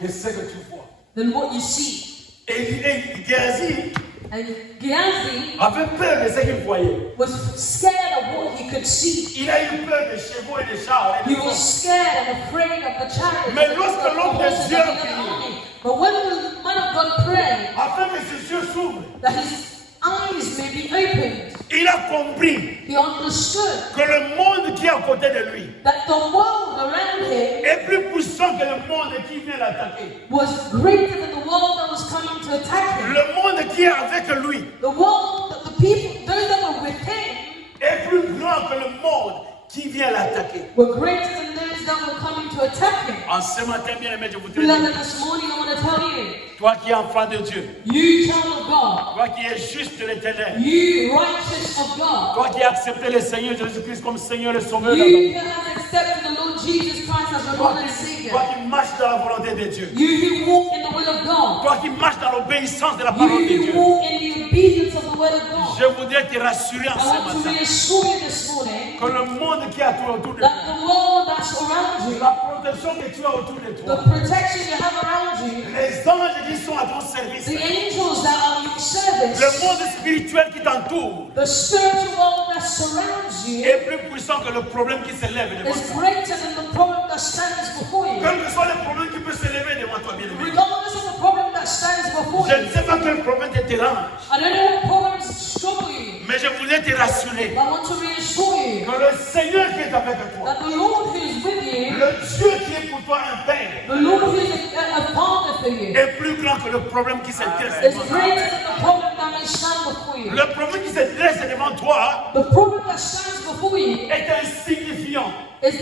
que ce que tu vois. than what you see. Et Géasi And Gehazi avait peur de ce qu'il voyait. was scared of what he could see. Il a eu peur des chevaux et des chars. He was scared and afraid of the chariots. Mais and the lorsque l'homme de horses Dieu and the prie, army. But when the man of God prayed afin que ses yeux s'ouvrent, that his eyes may be opened, il a compris he understood que le monde qui est à côté de lui that the world around him est plus puissant que le monde qui vient l'attaquer. was greater than the world that was coming to attack him. Le monde qui est avec lui The world, the people, those that were with him, est plus grand que le monde qui vient l'attaquer. were greater than those that were coming to attack him. En ce matin, bien aimé, je voudrais Beloved, dire, this morning I want to tell you, toi qui es enfant de Dieu, you child of God, toi qui es juste de l'Éternel, you righteous of God, toi qui as accepté le Seigneur Jésus-Christ comme Seigneur et Sauveur dans ta you vie, who have accepted the Lord Jesus Christ as your toi Lord and qui Savior, marches dans la volonté de Dieu, you who walk in the will of God, toi qui marches dans l'obéissance de la you parole de who Dieu, walk in the obedience of the word of God. je voudrais te rassurer en I ce want to matin reassure you this morning que le monde qui est à toi autour de that toi, the world that's around you, la protection que tu as autour de the toi, protection you have around you, les anges qui sont à ton service, the angels that are in your service, le monde spirituel qui t'entoure the spiritual world that surrounds you est plus puissant que le problème qui s'élève devant is toi. greater than the problem that stands before you. Quel que soit le problème qui peut s'élever devant toi, bien aimé. Regardless of the problem that stands before Je you, ne sais pas quel problème te dérange, I don't know what problems trouble you, mais je voulais te rassurer but I want to reassure you que le Seigneur qui est avec toi, that the Lord who is with you, le Dieu qui est pour toi un Père, the Lord who is a father for you, est plus grand que le problème qui se dresse is devant toi. greater than the problem that may stand before you. Le problème qui se dresse devant toi The problem that stands before you est insignifiant is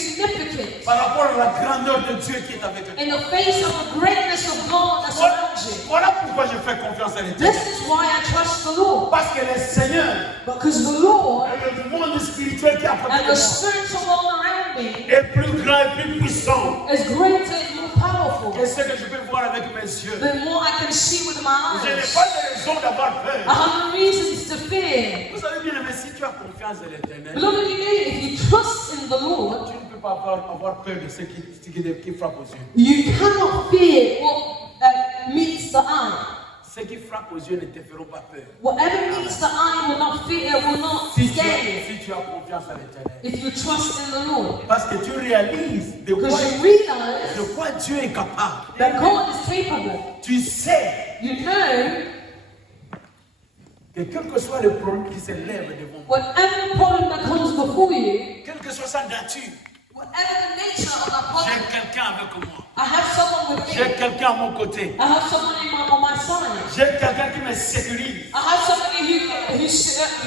insignificant par rapport à la grandeur de Dieu qui est avec toi. in the face of the greatness of God that surrounds you. Voilà pourquoi je fais confiance à l'Éternel. This is why I trust the Lord. Parce que le Seigneur Because the Lord et le monde spirituel qui est à côté and de the moi spiritual world around me est plus grand et plus puissant is greater and more powerful que ce que je peux voir avec mes yeux. than what I can see with my Je n'ai eyes. pas de raison d'avoir I peur. have no reasons to fear. Vous savez bien, mais si tu as confiance en l'Éternel, Beloved, you know, if you trust in the Lord, tu ne peux pas avoir peur de ce qui frappe aux yeux. you cannot fear what meets the eye. Ce qui frappe aux yeux ne te feront pas peur. Whatever meets the eye will not fear, will not Si scare you. tu as confiance en l'Éternel. If you trust in the Lord. Parce que tu réalises de Because you realize quoi Dieu est capable. that God is capable. Tu sais You know, que quel que soit le problème qui s'élève devant moi, whatever problem that comes before you, quelle que soit sa nature, whatever the nature of that j'ai problem, quelqu'un avec moi. I have someone with J'ai me. quelqu'un à mon côté. I have someone on my side. J'ai quelqu'un qui me sécurise. I have somebody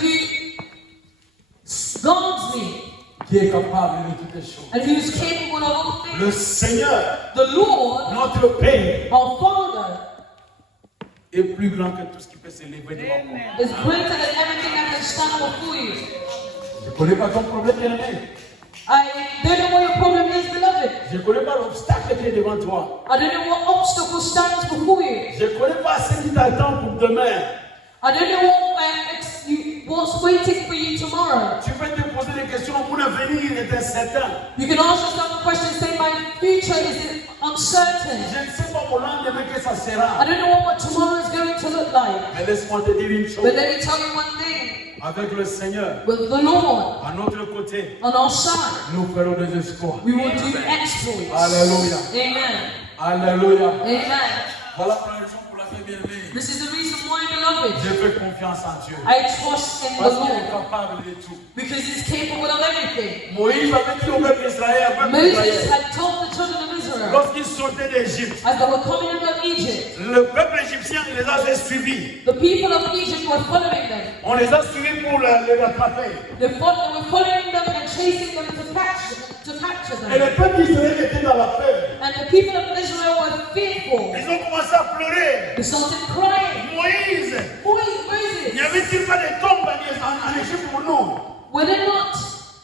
who guards me. qui est capable de toutes les choses. and who is capable of all things. Le Seigneur, The Lord, notre Père, our Father, est plus grand que tout ce qui peut s'élever devant moi. is greater than everything that can stand before you. Je ne connais pas ton problème, bien-aimé. I don't know what your problem is, beloved. Je ne connais pas l'obstacle qui est devant toi. I don't know what obstacle stands before you. Je ne connais pas ce qui t'attend pour demain. I don't know what's waiting for you tomorrow. Tu peux te poser des questions. Mon avenir est incertain. You can ask yourself the question, say, my future is uncertain. Je ne sais pas mon lendemain que ça I sera. don't know what tomorrow is going to look like. Mais laisse-moi te dire une But chose. let me tell you one thing. Avec le Seigneur, With the Lord à notre côté, on our side, nous ferons des exploits. we will do exploits. Alléluia. Amen. Alléluia. Amen. Voilà la raison pour laquelle, bien-aimé, This is the reason why, beloved, je fais confiance en Dieu. I trust in the Parce qu'il est Lord. capable de tout. Because he's capable of everything. Moïse avait dit au peuple d'Israël, Moses had told the children of Israel lorsqu'ils sortaient d'Égypte, as they were coming out of Egypt, le peuple égyptien les avait suivis. the people of Egypt were following them. On les a suivis pour les rattraper. They were following them and chasing them to capture Et them. le peuple d'Israël était dans la peur. And the people of Israel were fearful. Ils ont commencé à pleurer. They started crying. Moïse, Moses, n'y avait-il pas de tombes en Égypte pour nous? were there not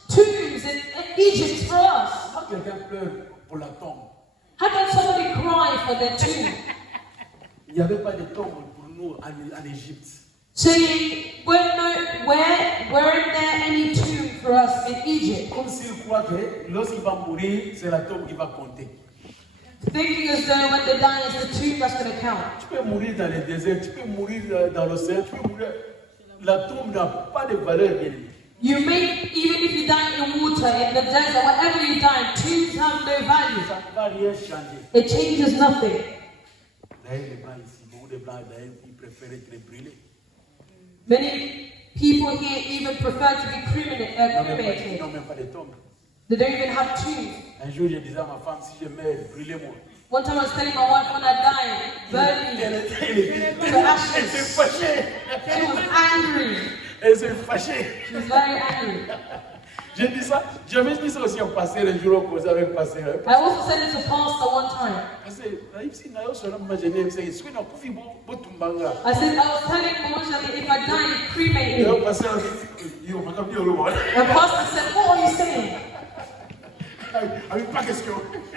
tombs in Egypt for us? Quand quelqu'un pleure pour la tombe, How can somebody cry for their tomb? il n'y avait pas de tombe pour nous en Égypte. Saying, weren't there any tomb for us in Egypt? Comme s'il croit que lorsqu'il va mourir, c'est la tombe qui va compter. Thinking as though when they die, it's the tomb that's going to count. Tu peux mourir dans le désert, tu peux mourir dans l'océan, tu peux mourir. La tombe n'a pas de valeur, bien aimé. You may, even if you die in water, in the desert, wherever you die, tombs have no value. Ça ne va rien changer. It changes nothing. D'ailleurs, les blancs ici, beaucoup de blancs, d'ailleurs, ils préfèrent être brûlés. Many people here even prefer to be cremated. Ils n'ont même pas de tombe. They don't even have tombs. Un jour, je disais à ma femme, si je meurs, brûlez-moi. One time I was telling my wife when I die, burn me. Elle s'est fâchée. She was angry. Elle s'est fâchée. She was very angry. J'ai dit ça, j'avais dit ça aussi au pasteur, le jour où causé avec le pasteur. I also said it to pastor one time. Parce que, si nayo sona mmajené, c'est ce que nous pouvons botumbanga. I said, I was telling Moshe that if I die, cremate Le me. pasteur a dit, yo, madame, yo, le The pastor said, what are you saying? avec pas question.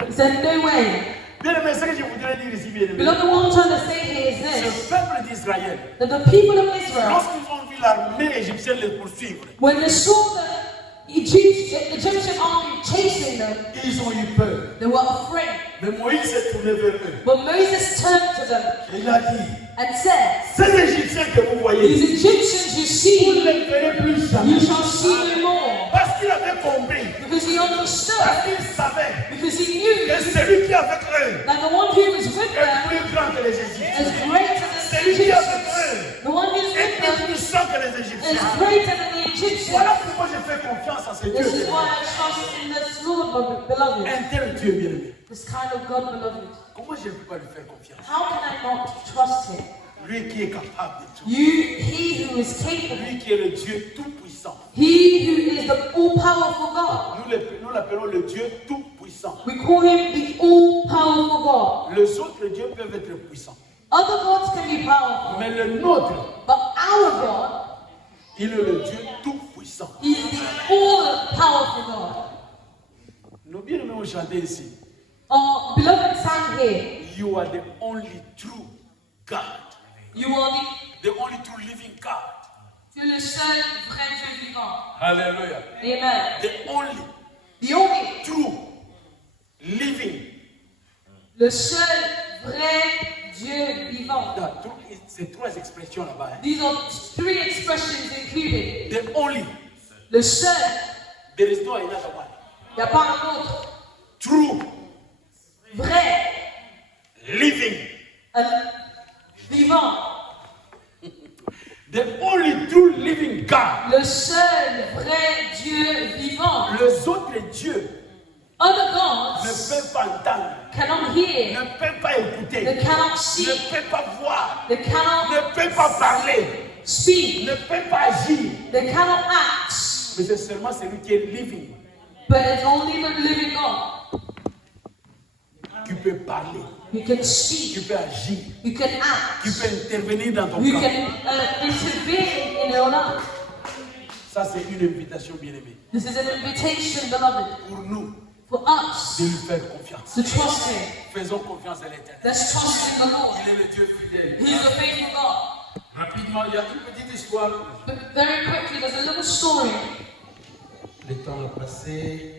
He said, no way. Bien aimé, ce que je voudrais dire ici, bien aimé, Beloved, what I'm trying to say here is ce this, peuple d'Israël, that the people of Israel, lorsqu'ils ont vu l'armée égyptienne les poursuivre, when they saw the Egyptian army chasing them, ils ont eu peur. they were afraid. Mais Moïse s'est tourné vers eux. But Moses turned to them Il a dit, and said, ces Égyptiens que vous voyez, these Egyptians you vous see, ne les verrez plus jamais. you shall see no more. Parce qu'il avait compris, Because he parce understood, qu'il savait because he knew que celui qui est avec eux that the one who is with est them plus grand que les Égyptiens. is greater than the Celui qui est avec Egyptians. eux The one who is est with plus them puissant que les is Égyptiens. greater than the Egyptians. Voilà pourquoi je fais confiance à ce Dieu. This is why I trust in this Lord, my beloved. Un tel Dieu bien-aimé. This kind of God, beloved. Comment je ne peux pas lui faire confiance? How can I not trust him? Lui qui est capable de tout. He who is capable. Lui qui est le Dieu tout-puissant. He who is the all-powerful God. Nous l'appelons le Dieu tout-puissant. We call him the all-powerful God. Les autres dieux peuvent être puissants. Other gods can be powerful, Mais le nôtre, but our God il est le Dieu tout-puissant. is the all-powerful God. Nos bien-aimés ont chanté ici. Our beloved sang here, You are the only true God. you are The only true living God. tu es le seul vrai Dieu vivant. Hallelujah. Amen. The only The only, true living. le seul vrai Dieu vivant. C'est trois expressions là-bas. Hein. These are three expressions included. The only. Le seul, There is no another one. il n'y a pas un autre. True Vrai, living. vivant. The only true living God. Le seul vrai Dieu vivant. Les autres dieux Other ne gods peuvent pas entendre, cannot hear, ne peuvent pas écouter, they cannot ne see, peuvent pas voir, they cannot ne peuvent pas parler, speak, ne peuvent pas agir. they cannot act. Mais c'est seulement celui qui est living But it's only the living God qui peut parler, who can qui speak, peut agir, who can act, qui peut intervenir dans ton who cas. can intervene in your life. Ça, c'est une invitation bien-aimée This is an invitation, beloved, pour nous for us de lui faire confiance. to trust Him. Faisons confiance à l'Éternel. Let's trust in the Lord. Il est le Dieu fidèle. He is a faithful God. Rapidement, il y a une petite histoire. But very quickly, there's a little story. Le temps a passé.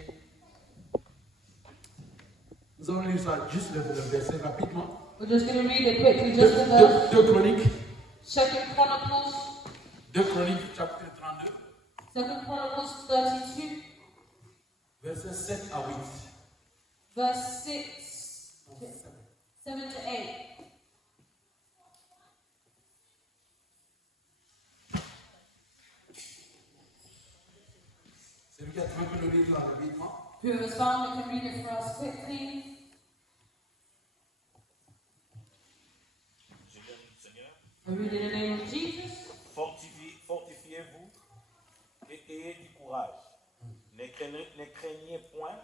Nous allons lire ça, juste le verset rapidement. We're just going to read it quickly, just the verse. 2 Chroniques, 2 Chronicles, 2 Chroniques, chapitre 32, 2 Chronicles 32, versets 7 à 8. verse 6, 7 to 8. Celui qui a trouvé peut le lire rapidement. Who has found it can read it for us quickly. Je viens du Seigneur. I read in the name of Jesus. Fortifiez-vous et ayez du courage. Ne craignez point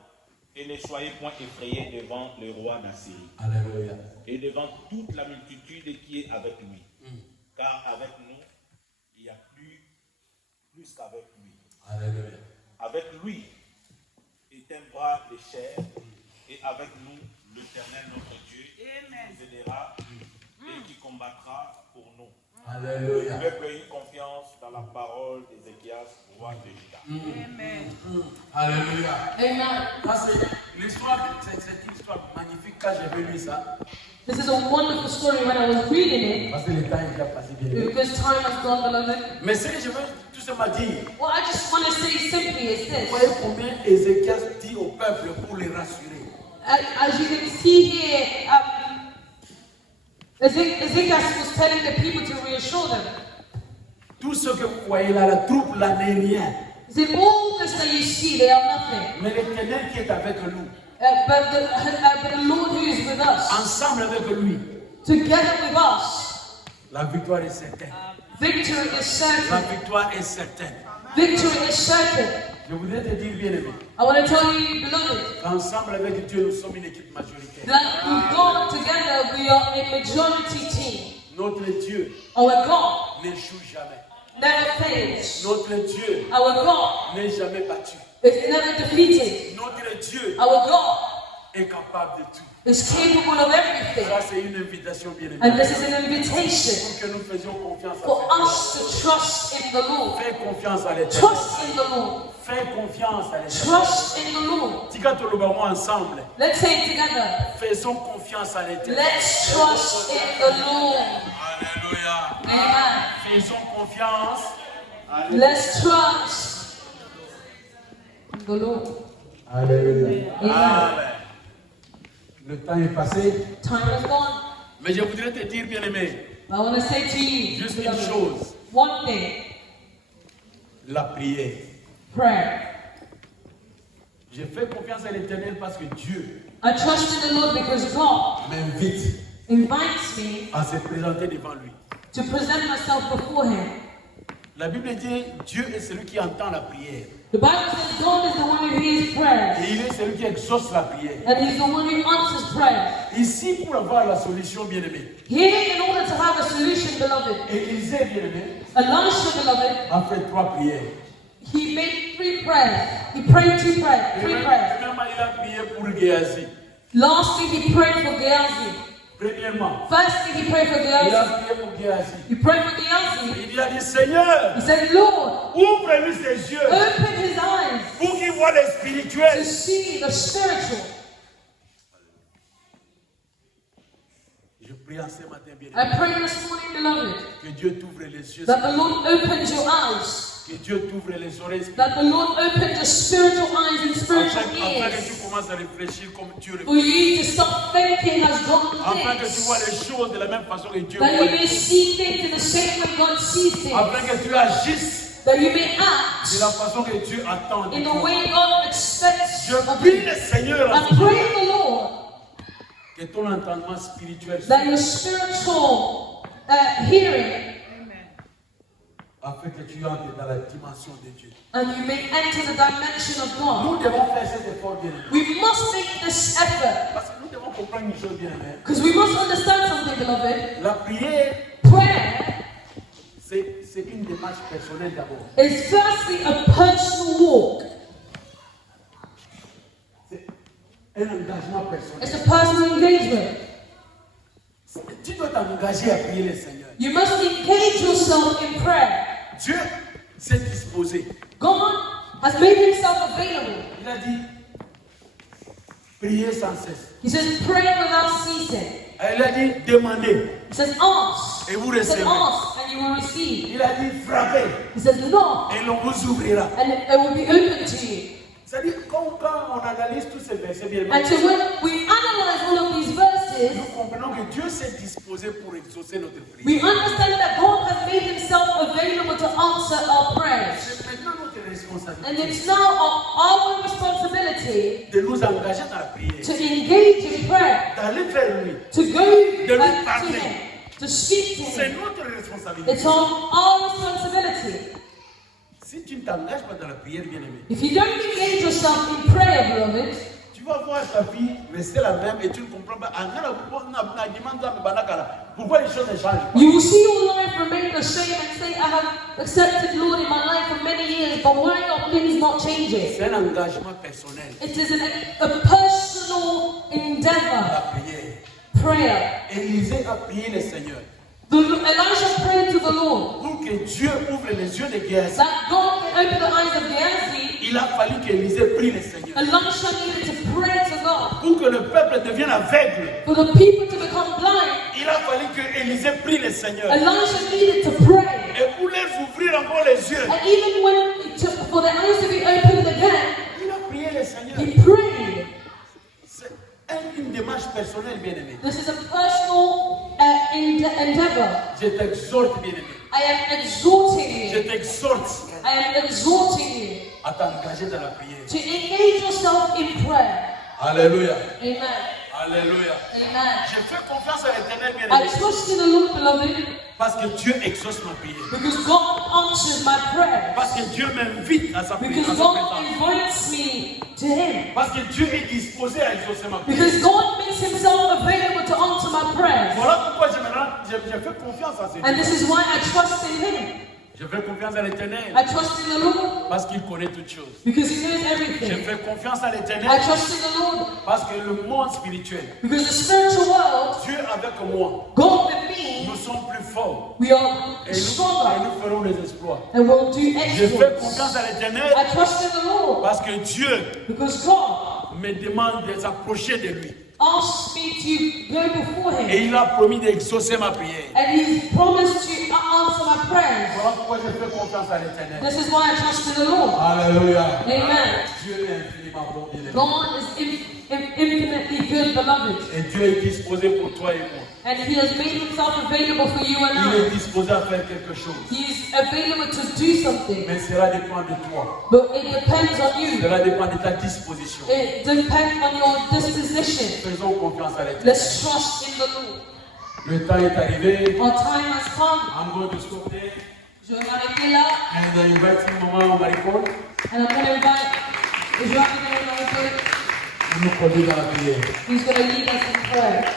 et ne soyez point effrayés devant le roi d'Assyrie Alléluia. et devant toute la multitude qui est avec lui. Car avec nous, il y a plus qu'avec lui. Alléluia. Avec lui est un bras de chair, et avec nous, l'Éternel notre Dieu, qui nous aidera et qui combattra pour nous. Alléluia. Le peuple a eu confiance dans la parole d'Ézéchias, roi de Juda. Alléluia. Amen. Ça, c'est l'histoire, c'est une histoire magnifique. Quand j'ai lu ça, This is a wonderful story when I was reading it, parce que le temps est déjà passé bien aimé. because time has gone, beloved. Mais ce que je veux tout simplement dire, What I just want to say simply is vous this. voyez combien Ézéchias dit au peuple pour les rassurer. As you can see here, Ezekiel was telling the people to reassure them. Tout ce que vous voyez là, la troupe là n'est rien. He said, all this that you see, they are nothing. Mais l'Éternel qui est avec nous, But the Lord who is with us, ensemble avec lui, together with us, la victoire est certaine. victory is La certain. victoire est certaine. Victory is certain. Je voudrais te dire, bien aimé, I want to tell you, beloved, qu'ensemble avec Dieu, nous sommes une équipe majoritaire. that with God together, we are a majority team. Notre Dieu Our God n'échoue jamais. never fails. Notre Dieu Our God n'est jamais battu. is never defeated. Notre Dieu Our God est capable de tout. is capable of everything. Ça, c'est une invitation, bien And aimé. this is an invitation Pour que nous faisions confiance for à us to trust in the Lord. Fais confiance à l'Éternel. Trust in the Lord. Fais confiance à l'Éternel. Trust in the Lord. Tika tolobamo ensemble. Let's say it together. Faisons confiance à l'Éternel. Let's trust in the Lord. Alléluia. Amen. Faisons confiance. Let's trust in the Lord. Alléluia. Amen. Le temps est passé. Time has gone. Mais je voudrais te dire, bien aimé, I want to say to you, juste une beloved, chose. one thing, La prière. prayer. Je fais confiance à l'Éternel parce que Dieu I trust in the Lord because God m'invite invites me à se présenter devant lui. to present myself before Him. La Bible dit Dieu est celui qui entend la prière. The Bible says God is the one who hears prayers, Et il est celui qui exauce la prière. and He's the one who answers prayers. Ici, pour avoir la solution, bien aimé. Here, in order to have a solution, beloved, Élisée, bien aimé, Elisha, beloved, a fait 3 prières. he made 3 prayers. He prayed 2 prayers, 3 prayers. Premièrement, il a prié pour Géasi. Lastly, he prayed for Gehazi. Premièrement, Firstly, he prayed for il a Gehazi. prié pour Géasi. He prayed for Gehazi. Il a dit Seigneur, He said, Lord, ouvre-lui ses yeux open his eyes pour qu'il voit le to spirituel. see the spiritual. Je prie en ce matin, bien aimé, I pray this morning, beloved, que Dieu t'ouvre les yeux, that the Lord opens your eyes, que Dieu t'ouvre les oreilles, that the Lord opens your spiritual eyes and spiritual afin que ears, tu commences à réfléchir comme Dieu le for fait. you to stop thinking as God Afin que tu thinks, vois les choses de la même façon que Dieu that you voit. may see things in the same way God sees things, Afin que tu agisses that you may de act la façon que Dieu attend de in the toi. way God expects Je of prie you. le Seigneur I pray the Lord que ton entendement spirituel that your spiritual hearing afin que tu entres dans la dimension de Dieu. and you may enter the dimension of God. Nous devons faire cet effort, bien aimé. We must make this effort Parce que nous devons comprendre une chose, bien aimé. because we must understand something, beloved. La prière, Prayer c'est une démarche personnelle d'abord. is firstly a personal walk. C'est un engagement personnel. It's a personal engagement. Tu dois t'engager à prier le Seigneur. You must engage yourself in prayer. Dieu s'est disposé. God has made himself available. Il a dit, priez sans cesse. He says, pray without ceasing. Il a dit, demandez. He says, ask. Et vous He says, recevez. ask and you will receive. Il a dit, frappez. He says, knock Et l'on vous ouvrira. and it will be open to you. C'est-à-dire, quand on analyse tous ces versets, bien And aimé, so when we analyze all of these verses, nous comprenons que Dieu s'est disposé pour exaucer notre prière. we understand that God has made himself available to answer our prayers. C'est maintenant notre And responsabilité it's now our responsibility de nous engager dans la prière, to engage in prayer, d'aller vers lui. to go lui to parler. him, to speak to C'est him. notre responsabilité. It's our responsibility. Si tu ne t'engages pas dans la prière, bien aimé, If you don't engage yourself in prayer, beloved, tu vas voir ta vie rester la même et tu ne comprends pas. Pourquoi les choses ne changent pas? you will see your life remain the same and say, I have accepted Lord in my life for many years, but why are things not changing? C'est un engagement personnel. It is a personal La endeavor, prière. prayer. Élisée a prié le Seigneur Elijah prayed to the Lord pour que Dieu ouvre les yeux de Géasi. that God can open the eyes of Gehazi. Il a fallu qu'Élisée prie le Seigneur Elisha needed to pray to God. pour que le peuple devienne aveugle. For the people to become blind, Il a fallu que Élisée prie le Seigneur Elisha needed to pray. et pour les ouvrir encore les yeux. And even when it took for the eyes to be opened again, Il a prié le Seigneur. he prayed. C'est une démarche personnelle, bien aimé. This is a personal endeavor. Je t'exhorte, bien aimé. I am exhorting Je you. t'exhorte I am exhorting you à t'engager dans la prière. to engage yourself in prayer. Alléluia. Amen. Alléluia. Amen. Je fais confiance à l'Éternel, bien I aimé, trust in the Lord, beloved, parce que Dieu exauce ma prière. because God answers my prayer. Parce que Dieu m'invite à sa prière. Because à sa God présence. invites me to Him. Parce que Dieu est disposé à exaucer ma prière. Because God makes Himself available to answer my prayers. Voilà pourquoi je fais confiance à ce And Dieu. this is why I trust in Him. Je fais confiance à l'Éternel I trust in the Lord parce qu'il connaît toutes choses. because He knows Je everything. fais confiance à I l'Éternel trust in the Lord parce que le monde spirituel, because the spiritual world, Dieu avec moi, God with me, nous sommes plus forts we are et stronger nous ferons des exploits. and will do Je fais confiance exploits. à l'Éternel I trust in the Lord parce que Dieu because God me demande de s'approcher de lui. asked me to go before Et Him il a promis d'exaucer ma prière. and He's promised to answer my prayers. Voilà pourquoi je fais confiance à l'Éternel. This is why I trust in the Lord. Alléluia. Amen. Dieu est infiniment bon, bien aimé. God is infinitely good, beloved, Et Dieu est disposé pour toi et moi. and He has made Himself available for you and Il est I. disposé à faire quelque chose. He's available to do something, Mais cela dépend de toi. but it depends on you. Cela dépend de ta disposition. It depends on your disposition. Faisons confiance à l'Éternel. Let's trust in the Lord. Le temps est arrivé. Our time has come. I'm going to stop there Je vais m'arrêter là, and I invite Maman Maricon and I'm going to invite Israel to nous conduire dans la prière. who's going to lead us in prayer.